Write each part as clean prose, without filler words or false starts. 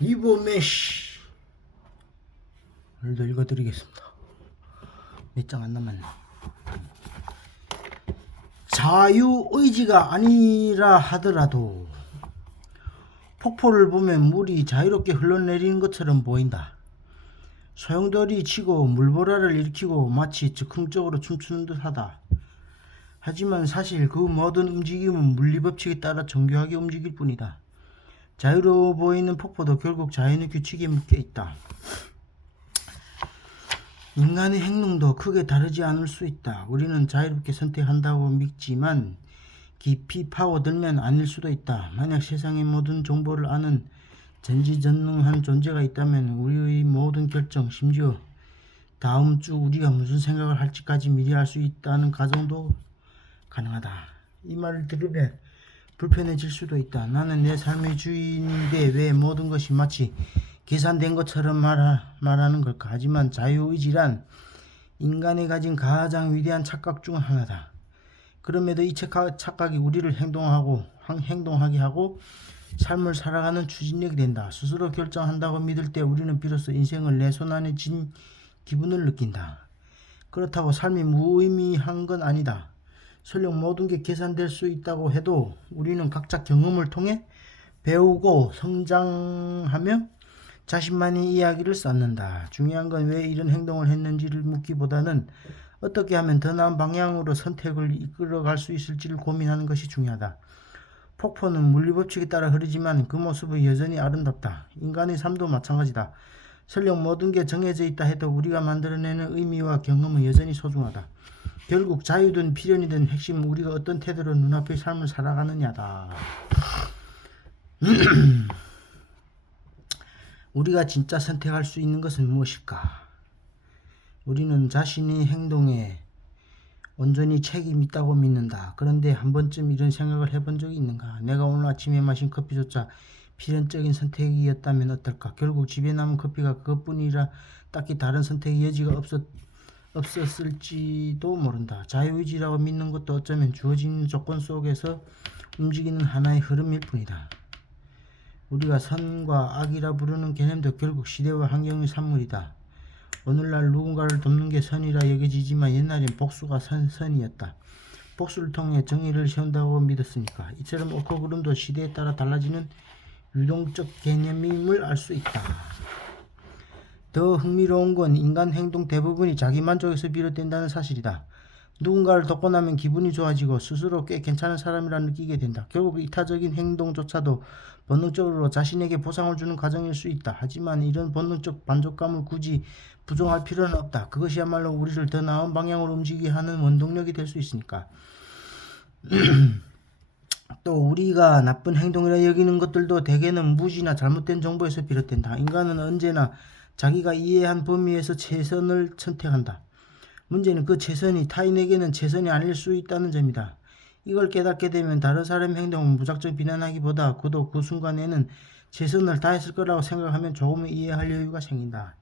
이보메시 오늘도 읽어드리겠습니다. 몇 장 안 남았네. 자유의지가 아니라 하더라도 폭포를 보면 물이 자유롭게 흘러내리는 것처럼 보인다. 소용돌이 치고 물보라를 일으키고 마치 즉흥적으로 춤추는 듯하다. 하지만 사실 그 모든 움직임은 물리법칙에 따라 정교하게 움직일 뿐이다. 자유로워 보이는 폭포도 결국 자연의 규칙에 묶여있다. 인간의 행동도 크게 다르지 않을 수 있다. 우리는 자유롭게 선택한다고 믿지만 깊이 파고들면 아닐 수도 있다. 만약 세상의 모든 정보를 아는 전지전능한 존재가 있다면 우리의 모든 결정, 심지어 다음 주 우리가 무슨 생각을 할지까지 미리 알 수 있다는 가정도 가능하다. 이 말을 들으면 불편해질 수도 있다. 나는 내 삶의 주인인데 왜 모든 것이 마치 계산된 것처럼 말하는 걸까? 하지만 자유의지란 인간이 가진 가장 위대한 착각 중 하나다. 그럼에도 이 착각이 우리를 행동하게 하고 삶을 살아가는 추진력이 된다. 스스로 결정한다고 믿을 때 우리는 비로소 인생을 내 손 안에 쥔 기분을 느낀다. 그렇다고 삶이 무의미한 건 아니다. 설령 모든 게 계산될 수 있다고 해도 우리는 각자 경험을 통해 배우고 성장하며 자신만의 이야기를 쌓는다. 중요한 건 왜 이런 행동을 했는지를 묻기보다는 어떻게 하면 더 나은 방향으로 선택을 이끌어갈 수 있을지를 고민하는 것이 중요하다. 폭포는 물리법칙에 따라 흐르지만 그 모습은 여전히 아름답다. 인간의 삶도 마찬가지다. 설령 모든 게 정해져 있다 해도 우리가 만들어내는 의미와 경험은 여전히 소중하다. 결국 자유든 필연이든 핵심은 우리가 어떤 태도로 눈앞의 삶을 살아가느냐다. 우리가 진짜 선택할 수 있는 것은 무엇일까? 우리는 자신의 행동에 온전히 책임 있다고 믿는다. 그런데 한 번쯤 이런 생각을 해본 적이 있는가? 내가 오늘 아침에 마신 커피조차 필연적인 선택이었다면 어떨까? 결국 집에 남은 커피가 그것뿐이라 딱히 다른 선택의 여지가 없었을지도 모른다. 자유의지라고 믿는 것도 어쩌면 주어진 조건 속에서 움직이는 하나의 흐름일 뿐이다. 우리가 선과 악이라 부르는 개념도 결국 시대와 환경의 산물이다. 오늘날 누군가를 돕는 게 선이라 여겨지지만 옛날엔 복수가 선이었다. 복수를 통해 정의를 세운다고 믿었으니까. 이처럼 옳고 그름도 시대에 따라 달라지는 유동적 개념임을 알 수 있다. 더 흥미로운 건 인간 행동 대부분이 자기만족에서 비롯된다는 사실이다. 누군가를 돕고 나면 기분이 좋아지고 스스로 꽤 괜찮은 사람이라 느끼게 된다. 결국 이타적인 행동조차도 본능적으로 자신에게 보상을 주는 과정일 수 있다. 하지만 이런 본능적 만족감을 굳이 부정할 필요는 없다. 그것이야말로 우리를 더 나은 방향으로 움직이게 하는 원동력이 될 수 있으니까. 또 우리가 나쁜 행동이라 여기는 것들도 대개는 무지나 잘못된 정보에서 비롯된다. 인간은 언제나 자기가 이해한 범위에서 최선을 선택한다. 문제는 그 최선이 타인에게는 최선이 아닐 수 있다는 점이다. 이걸 깨닫게 되면 다른 사람의 행동을 무작정 비난하기보다 그도 그 순간에는 최선을 다했을 거라고 생각하면 조금은 이해할 여유가 생긴다.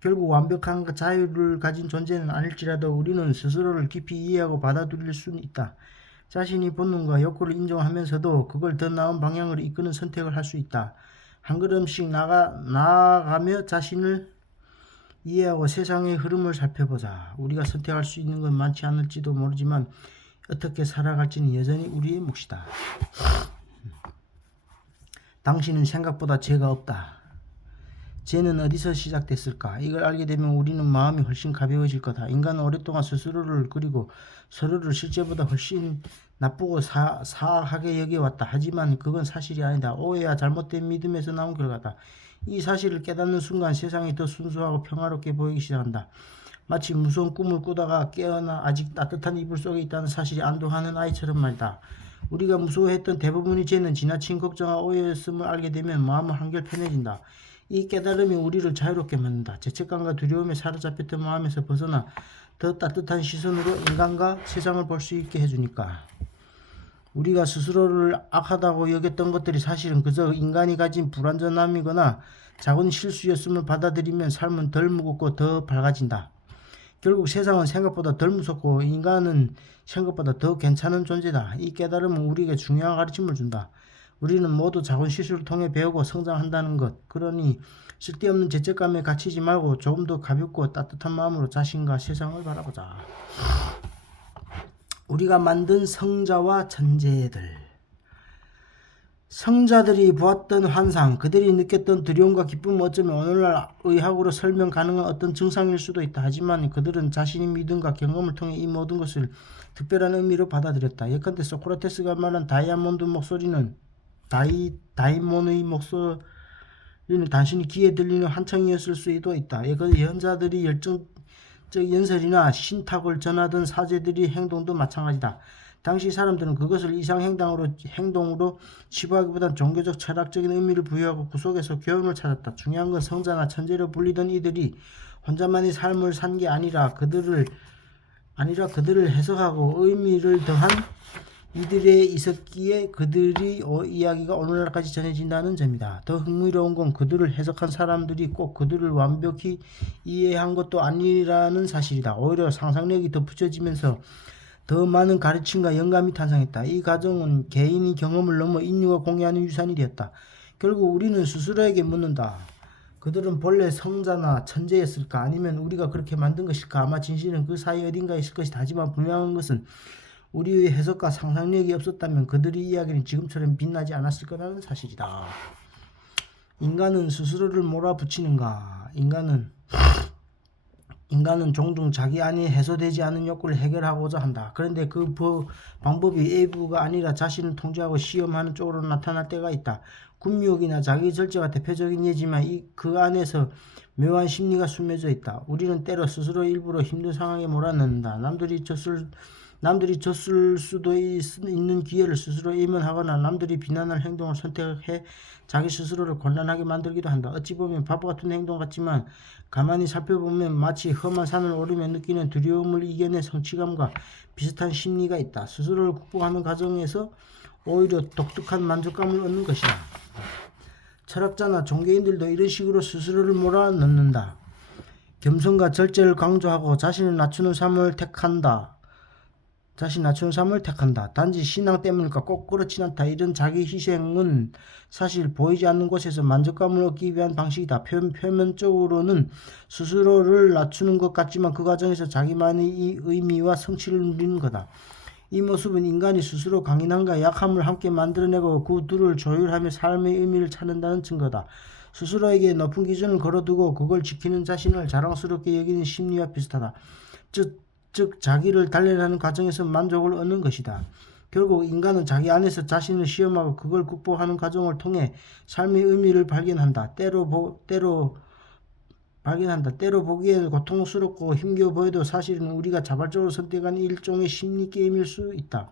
결국 완벽한 자유를 가진 존재는 아닐지라도 우리는 스스로를 깊이 이해하고 받아들일 수는 있다. 자신의 본능과 욕구를 인정하면서도 그걸 더 나은 방향으로 이끄는 선택을 할 수 있다. 한 걸음씩 나아가며 자신을 이해하고 세상의 흐름을 살펴보자. 우리가 선택할 수 있는 건 많지 않을지도 모르지만 어떻게 살아갈지는 여전히 우리의 몫이다. 당신은 생각보다 죄가 없다. 죄는 어디서 시작됐을까? 이걸 알게 되면 우리는 마음이 훨씬 가벼워질 거다. 인간은 오랫동안 스스로를 그리고 서로를 실제보다 훨씬 나쁘고 사악하게 여겨왔다. 하지만 그건 사실이 아니다. 오해와 잘못된 믿음에서 나온 결과다. 이 사실을 깨닫는 순간 세상이 더 순수하고 평화롭게 보이기 시작한다. 마치 무서운 꿈을 꾸다가 깨어나 아직 따뜻한 이불 속에 있다는 사실이 안도하는 아이처럼 말이다. 우리가 무서워했던 대부분의 죄는 지나친 걱정과 오해였음을 알게 되면 마음은 한결 편해진다. 이 깨달음이 우리를 자유롭게 만든다. 죄책감과 두려움에 사로잡혔던 마음에서 벗어나 더 따뜻한 시선으로 인간과 세상을 볼 수 있게 해주니까. 우리가 스스로를 악하다고 여겼던 것들이 사실은 그저 인간이 가진 불완전함이거나 작은 실수였음을 받아들이면 삶은 덜 무겁고 더 밝아진다. 결국 세상은 생각보다 덜 무섭고 인간은 생각보다 더 괜찮은 존재다. 이 깨달음은 우리에게 중요한 가르침을 준다. 우리는 모두 작은 실수를 통해 배우고 성장한다는 것. 그러니 쓸데없는 죄책감에 갇히지 말고 조금 더 가볍고 따뜻한 마음으로 자신과 세상을 바라보자. 우리가 만든 성자와 천재들. 성자들이 보았던 환상, 그들이 느꼈던 두려움과 기쁨은 어쩌면 오늘날 의학으로 설명 가능한 어떤 증상일 수도 있다. 하지만 그들은 자신의 믿음과 경험을 통해 이 모든 것을 특별한 의미로 받아들였다. 예컨대 소크라테스가 말한 다이아몬드 목소리는 다이몬의 목소리는 단순히 귀에 들리는 환청이었을 수도 있다. 예언자들이 열정적 연설이나 신탁을 전하던 사제들의 행동도 마찬가지다. 당시 사람들은 그것을 행동으로 치부하기보단 종교적 철학적인 의미를 부여하고 그 속에서 교훈을 찾았다. 중요한 건 성자나 천재로 불리던 이들이 혼자만의 삶을 산 게 아니라 그들을 해석하고 의미를 더한 이들의 있었기에 그들의 이야기가 오늘날까지 전해진다는 점이다. 더 흥미로운 건 그들을 해석한 사람들이 꼭 그들을 완벽히 이해한 것도 아니라는 사실이다. 오히려 상상력이 덧붙여지면서 더 많은 가르침과 영감이 탄생했다. 이 과정은 개인의 경험을 넘어 인류가 공유하는 유산이 되었다. 결국 우리는 스스로에게 묻는다. 그들은 본래 성자나 천재였을까? 아니면 우리가 그렇게 만든 것일까? 아마 진실은 그 사이 어딘가에 있을 것이다. 하지만 분명한 것은 우리의 해석과 상상력이 없었다면 그들의 이야기는 지금처럼 빛나지 않았을 거라는 사실이다. 인간은 스스로를 몰아붙이는가? 인간은 종종 자기 안에 해소되지 않은 욕구를 해결하고자 한다. 그런데 그 방법이 일부가 아니라 자신을 통제하고 시험하는 쪽으로 나타날 때가 있다. 군욕이나 자기 절제가 대표적인 예지만 그 안에서 묘한 심리가 숨겨져 있다. 우리는 때로 스스로 일부러 힘든 상황에 몰아넣는다. 남들이 졌을 수도 있는 기회를 스스로 외면하거나 남들이 비난할 행동을 선택해 자기 스스로를 곤란하게 만들기도 한다. 어찌 보면 바보 같은 행동 같지만 가만히 살펴보면 마치 험한 산을 오르며 느끼는 두려움을 이겨낸 성취감과 비슷한 심리가 있다. 스스로를 극복하는 과정에서 오히려 독특한 만족감을 얻는 것이다. 철학자나 종교인들도 이런 식으로 스스로를 몰아넣는다. 겸손과 절제를 강조하고 자신을 낮추는 삶을 택한다. 단지 신앙 때문일까? 꼭 그렇진 않다. 이런 자기 희생은 사실 보이지 않는 곳에서 만족감을 얻기 위한 방식이다. 표면적으로는 스스로를 낮추는 것 같지만 그 과정에서 자기만의 이 의미와 성취를 누리는 거다. 이 모습은 인간이 스스로 강인함과 약함을 함께 만들어내고 그 둘을 조율하며 삶의 의미를 찾는다는 증거다. 스스로에게 높은 기준을 걸어두고 그걸 지키는 자신을 자랑스럽게 여기는 심리와 비슷하다. 즉 자기를 단련하는 과정에서 만족을 얻는 것이다. 결국 인간은 자기 안에서 자신을 시험하고 그걸 극복하는 과정을 통해 삶의 의미를 발견한다. 때로 보기에는 고통스럽고 힘겨워 보여도 사실은 우리가 자발적으로 선택한 일종의 심리 게임일 수 있다.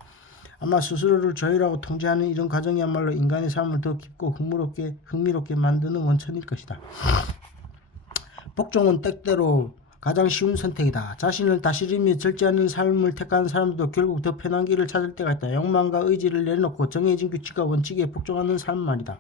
아마 스스로를 조율하고 통제하는 이런 과정이야말로 인간의 삶을 더 깊고 흥미롭게 만드는 원천일 것이다. 복종은 때때로 가장 쉬운 선택이다. 자신을 다스리며 절제하는 삶을 택하는 사람들도 결국 더 편한 길을 찾을 때가 있다. 욕망과 의지를 내려놓고 정해진 규칙과 원칙에 복종하는 삶 말이다.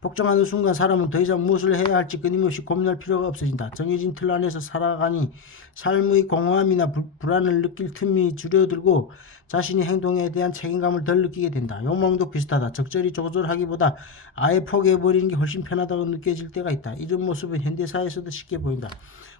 복종하는 순간 사람은 더 이상 무엇을 해야 할지 끊임없이 고민할 필요가 없어진다. 정해진 틀 안에서 살아가니 삶의 공허함이나 불안을 느낄 틈이 줄어들고 자신의 행동에 대한 책임감을 덜 느끼게 된다. 욕망도 비슷하다. 적절히 조절하기보다 아예 포기해버리는 게 훨씬 편하다고 느껴질 때가 있다. 이런 모습은 현대사회에서도 쉽게 보인다.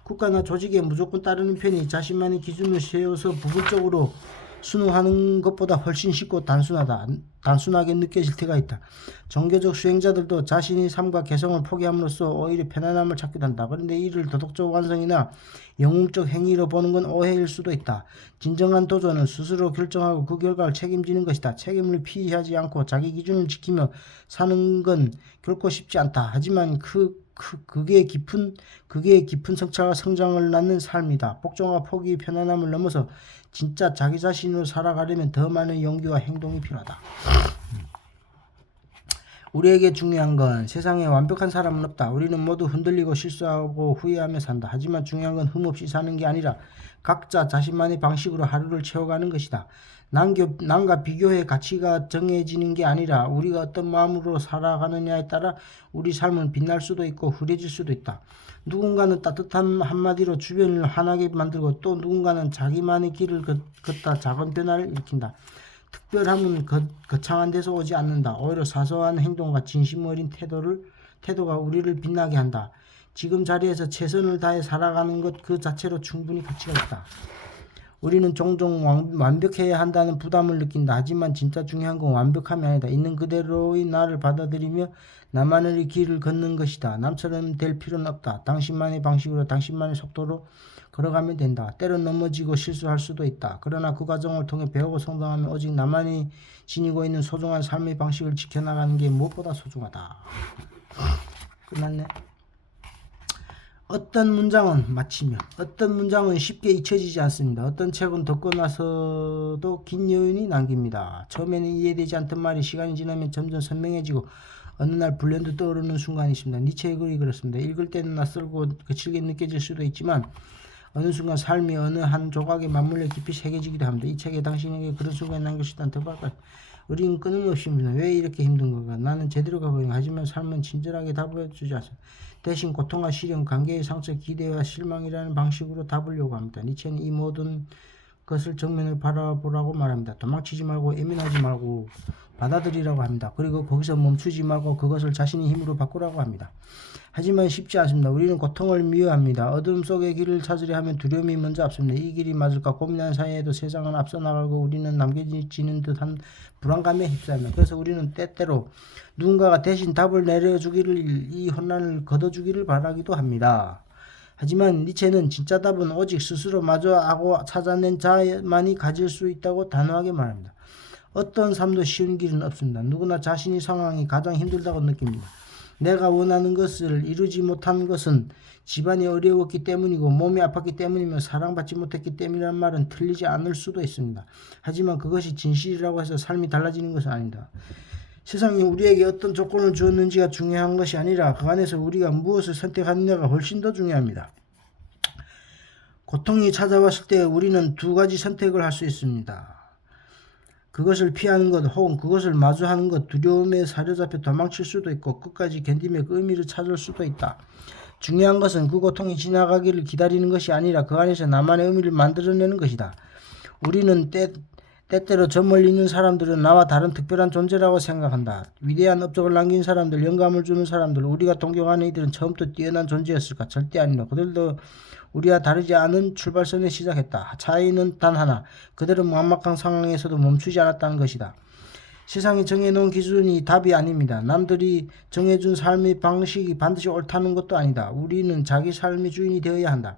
국가나 조직에 무조건 따르는 편이 자신만의 기준을 세워서 부분적으로 순응하는 것보다 훨씬 쉽고 단순하게 느껴질 때가 있다. 종교적 수행자들도 자신의 삶과 개성을 포기함으로써 오히려 편안함을 찾기도 한다. 그런데 이를 도덕적 완성이나 영웅적 행위로 보는 건 오해일 수도 있다. 진정한 도전은 스스로 결정하고 그 결과를 책임지는 것이다. 책임을 피하지 않고 자기 기준을 지키며 사는 건 결코 쉽지 않다. 하지만 그게 깊은 성찰과 성장을 낳는 삶이다. 복종과 포기, 편안함을 넘어서 진짜 자기 자신으로 살아가려면 더 많은 용기와 행동이 필요하다. 우리에게 중요한 건 세상에 완벽한 사람은 없다. 우리는 모두 흔들리고 실수하고 후회하며 산다. 하지만 중요한 건 흠없이 사는 게 아니라 각자 자신만의 방식으로 하루를 채워가는 것이다. 남과 비교해 가치가 정해지는 게 아니라 우리가 어떤 마음으로 살아가느냐에 따라 우리 삶은 빛날 수도 있고 흐려질 수도 있다. 누군가는 따뜻한 한마디로 주변을 환하게 만들고 또 누군가는 자기만의 길을 걷다 작은 변화를 일으킨다. 특별함은 거창한 데서 오지 않는다. 오히려 사소한 행동과 진심 어린 태도가 우리를 빛나게 한다. 지금 자리에서 최선을 다해 살아가는 것 그 자체로 충분히 가치가 있다. 우리는 종종 완벽해야 한다는 부담을 느낀다. 하지만 진짜 중요한 건 완벽함이 아니다. 있는 그대로의 나를 받아들이며 나만의 길을 걷는 것이다. 남처럼 될 필요는 없다. 당신만의 방식으로 당신만의 속도로 걸어가면 된다. 때론 넘어지고 실수할 수도 있다. 그러나 그 과정을 통해 배우고 성장하면 오직 나만이 지니고 있는 소중한 삶의 방식을 지켜나가는 게 무엇보다 소중하다. 끝났네. 어떤 문장은 쉽게 잊혀지지 않습니다. 어떤 책은 듣고 나서도 긴 여운이 남깁니다. 처음에는 이해되지 않던 말이 시간이 지나면 점점 선명해지고 어느 날 불현듯 떠오르는 순간이 있습니다. 니체의 글이 그렇습니다. 읽을 때는 낯설고 거칠게 느껴질 수도 있지만 어느 순간 삶이 어느 한 조각에 맞물려 깊이 새겨지기도 합니다. 이 책에 당신에게 그런 순간이 난 것이란 더 발까? 우리는 끊임없이 묻니다. 왜 이렇게 힘든 건가? 나는 제대로 가고 있는가? 하지만 삶은 친절하게 답을 주지 않습니다. 대신 고통과 시련, 관계의 상처, 기대와 실망이라는 방식으로 답으려고 합니다. 니체는 이 모든 것을 정면을 바라보라고 말합니다. 도망치지 말고 예민하지 말고 받아들이라고 합니다. 그리고 거기서 멈추지 말고 그것을 자신의 힘으로 바꾸라고 합니다. 하지만 쉽지 않습니다. 우리는 고통을 미워합니다. 어둠 속의 길을 찾으려 하면 두려움이 먼저 앞섭니다. 이 길이 맞을까 고민하는 사이에도 세상은 앞서 나가고 우리는 남겨지는 듯한 불안감에 휩싸입니다. 그래서 우리는 때때로 누군가가 대신 답을 내려주기를, 이 혼란을 걷어주기를 바라기도 합니다. 하지만 니체는 진짜 답은 오직 스스로 마주하고 찾아낸 자만이 가질 수 있다고 단호하게 말합니다. 어떤 삶도 쉬운 길은 없습니다. 누구나 자신의 상황이 가장 힘들다고 느낍니다. 내가 원하는 것을 이루지 못한 것은 집안이 어려웠기 때문이고 몸이 아팠기 때문이며 사랑받지 못했기 때문이라는 말은 틀리지 않을 수도 있습니다. 하지만 그것이 진실이라고 해서 삶이 달라지는 것은 아닙니다. 세상이 우리에게 어떤 조건을 주었는지가 중요한 것이 아니라 그 안에서 우리가 무엇을 선택하느냐가 훨씬 더 중요합니다. 고통이 찾아왔을 때 우리는 두 가지 선택을 할 수 있습니다. 그것을 피하는 것 혹은 그것을 마주하는 것. 두려움에 사로잡혀 도망칠 수도 있고 끝까지 견디며 그 의미를 찾을 수도 있다. 중요한 것은 그 고통이 지나가기를 기다리는 것이 아니라 그 안에서 나만의 의미를 만들어내는 것이다. 우리는 때때로 저 멀리 있는 사람들은 나와 다른 특별한 존재라고 생각한다. 위대한 업적을 남긴 사람들, 영감을 주는 사람들, 우리가 동경하는 이들은 처음부터 뛰어난 존재였을까? 절대 아닙니다. 그들도 우리와 다르지 않은 출발선에 시작했다. 차이는 단 하나, 그들은 막막한 상황에서도 멈추지 않았다는 것이다. 세상이 정해놓은 기준이 답이 아닙니다. 남들이 정해준 삶의 방식이 반드시 옳다는 것도 아니다. 우리는 자기 삶의 주인이 되어야 한다.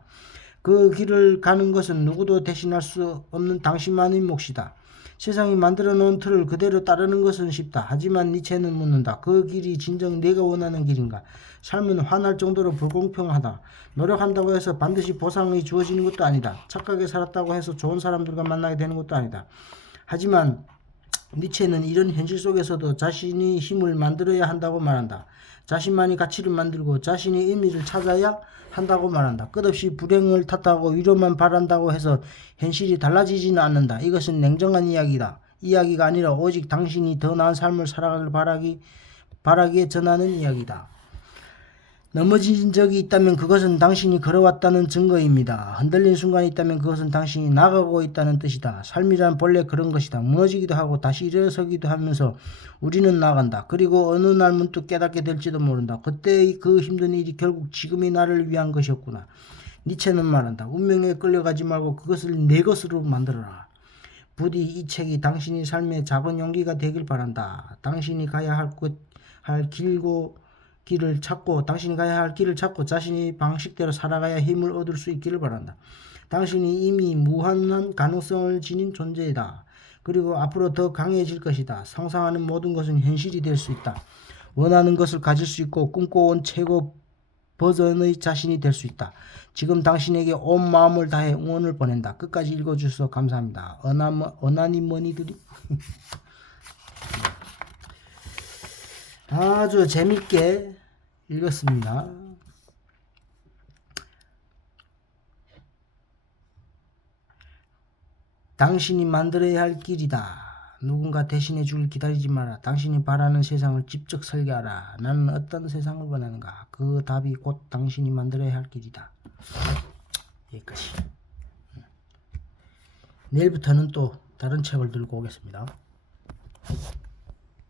그 길을 가는 것은 누구도 대신할 수 없는 당신만의 몫이다. 세상이 만들어 놓은 틀을 그대로 따르는 것은 쉽다. 하지만 니체는 묻는다. 그 길이 진정 내가 원하는 길인가? 삶은 화날 정도로 불공평하다. 노력한다고 해서 반드시 보상이 주어지는 것도 아니다. 착하게 살았다고 해서 좋은 사람들과 만나게 되는 것도 아니다. 하지만 니체는 이런 현실 속에서도 자신이 힘을 만들어야 한다고 말한다. 자신만이 가치를 만들고 자신의 의미를 찾아야 한다고 말한다. 끝없이 불행을 탓하고 위로만 바란다고 해서 현실이 달라지지는 않는다. 이것은 냉정한 이야기가 아니라 오직 당신이 더 나은 삶을 살아가길 바라기에 전하는 이야기다. 넘어진 적이 있다면 그것은 당신이 걸어왔다는 증거입니다. 흔들린 순간이 있다면 그것은 당신이 나가고 있다는 뜻이다. 삶이란 본래 그런 것이다. 무너지기도 하고 다시 일어서기도 하면서 우리는 나간다. 그리고 어느 날 문득 깨닫게 될지도 모른다. 그때의 그 힘든 일이 결국 지금의 나를 위한 것이었구나. 니체는 말한다. 운명에 끌려가지 말고 그것을 내 것으로 만들어라. 부디 이 책이 당신의 삶의 작은 용기가 되길 바란다. 당신이 가야 할 길을 찾고 당신이 가야 할 길을 찾고 자신의 방식대로 살아가야 힘을 얻을 수 있기를 바란다. 당신이 이미 무한한 가능성을 지닌 존재이다. 그리고 앞으로 더 강해질 것이다. 상상하는 모든 것은 현실이 될 수 있다. 원하는 것을 가질 수 있고 꿈꿔온 최고 버전의 자신이 될 수 있다. 지금 당신에게 온 마음을 다해 응원을 보낸다. 끝까지 읽어주셔서 감사합니다. 어나니머니들이 아주 재밌게 읽었습니다. 당신이 만들어야 할 길이다. 누군가 대신해 주길 기다리지 마라. 당신이 바라는 세상을 직접 설계하라. 나는 어떤 세상을 원하는가? 그 답이 곧 당신이 만들어야 할 길이다. 여기까지. 내일부터는 또 다른 책을 들고 오겠습니다.